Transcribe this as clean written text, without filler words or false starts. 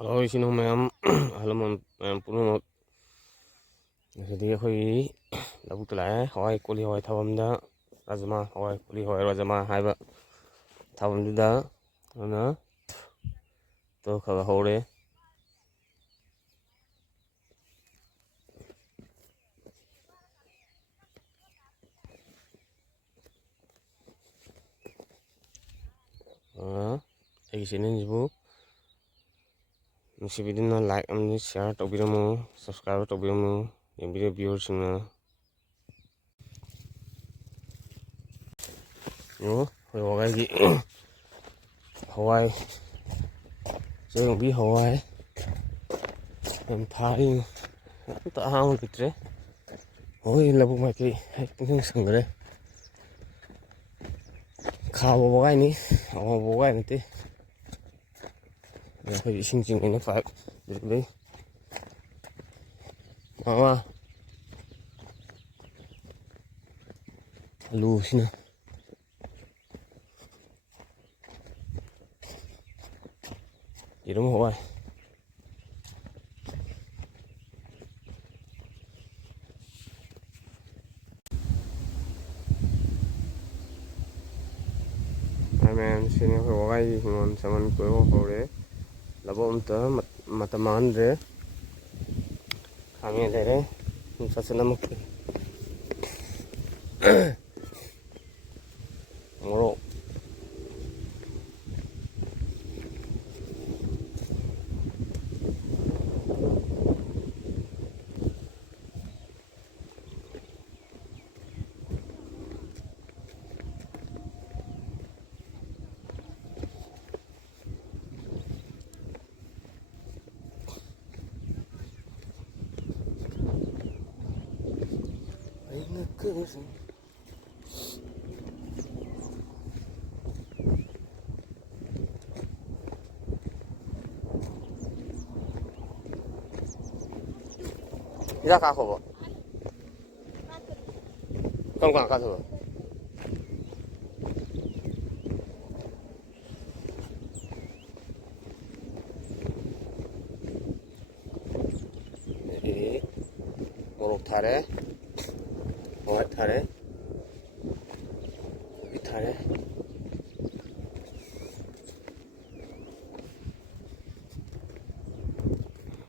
Hello ꯃꯌꯥꯝ ꯑꯍꯜ ꯂꯃꯟ ꯃꯌꯥꯝ ꯄꯨꯝꯅꯃꯛ ꯉꯁꯤꯗꯤ ꯑꯩꯈꯣꯏꯒꯤ ꯂꯧꯕꯨꯛꯇ ꯂꯥꯛꯑꯦ ꯍꯋꯥꯏ ꯀꯣꯂꯤ ꯍꯋꯥꯏ ꯊꯥꯐꯝꯗ ꯔꯥꯖꯃꯥ ꯍꯋꯥꯏ ꯀꯣꯂꯤ ꯍꯋꯥꯏ ꯔꯥꯖꯃꯥ ꯍꯥꯏꯕ ꯊꯥꯐꯝꯗꯨꯗ ꯑꯗꯨꯅ ꯇꯣ ꯈꯔ ꯍꯧꯔꯦ ꯑꯩꯒꯤ ꯆꯦꯅꯦꯜꯁꯤꯕꯨ ꯅꯨꯡꯁꯤꯕꯤꯗꯨꯅ ꯂꯥꯏꯛ ꯑꯃꯗꯤ ꯁꯤꯌꯥꯔ ꯇꯧꯕꯤꯔꯝꯃꯨ ꯁꯕꯁꯀ꯭ꯔꯥꯏꯕ ꯇꯧꯕꯤꯔꯝꯃꯨ ꯌꯦꯡꯕꯤꯔꯤꯕ ꯚꯤꯌꯨꯋꯔꯁꯤꯡꯅ ꯑꯩꯈꯣꯏ ꯋꯥꯒꯥꯏꯒꯤ ꯍꯋꯥꯏ ꯆꯦꯡꯕꯤ ꯍꯋꯥꯏ ꯌꯥꯝ ꯊꯥꯔꯤ ꯑꯝꯇ ꯑꯍꯥꯡꯕ ꯂꯩꯇ꯭ꯔꯦ ꯍꯣꯏ ꯂꯧꯕꯨꯛ ꯃꯥꯏꯀꯩ ꯍꯦꯛ ꯄꯨꯡꯁꯪ ꯁꯪꯈ꯭ꯔꯦ ꯈꯥꯕ ꯋꯥꯒꯥꯏꯅꯤ ꯑꯋꯥꯕ ꯋꯥꯒꯥꯏ ꯅꯠꯇꯦ ꯑꯩꯈꯣꯏ ꯏꯁꯤꯡ ꯆꯤꯡꯉꯩꯅ ꯄꯥꯏꯞ ꯂꯩ ꯃꯃꯥ ꯑꯂꯨꯁꯤꯅ ꯌꯦꯔꯨꯝ ꯍꯋꯥꯏ ꯃꯌꯥꯝꯁꯤꯅ ꯑꯩꯈꯣꯏ ꯋꯥꯒꯥꯏꯒꯤ ꯍꯤꯡꯒꯣꯜ ꯁꯝꯕꯟ ꯀꯣꯏꯕ ꯍꯧꯔꯦ ꯂꯧꯕꯨꯛ ꯑꯝꯇ ꯃꯇꯝ ꯃꯥꯡꯍꯟꯗ꯭ꯔꯦ ꯈꯥꯃꯦꯟ ꯂꯩꯔꯦ ꯅꯨꯡꯁꯥ ꯆꯅꯝꯃꯛꯀꯤ ꯃꯣꯔꯣꯛ Hidak aku bu. Kamu kan kasu. Jadi, morok thare, hawai thare, kopi thare.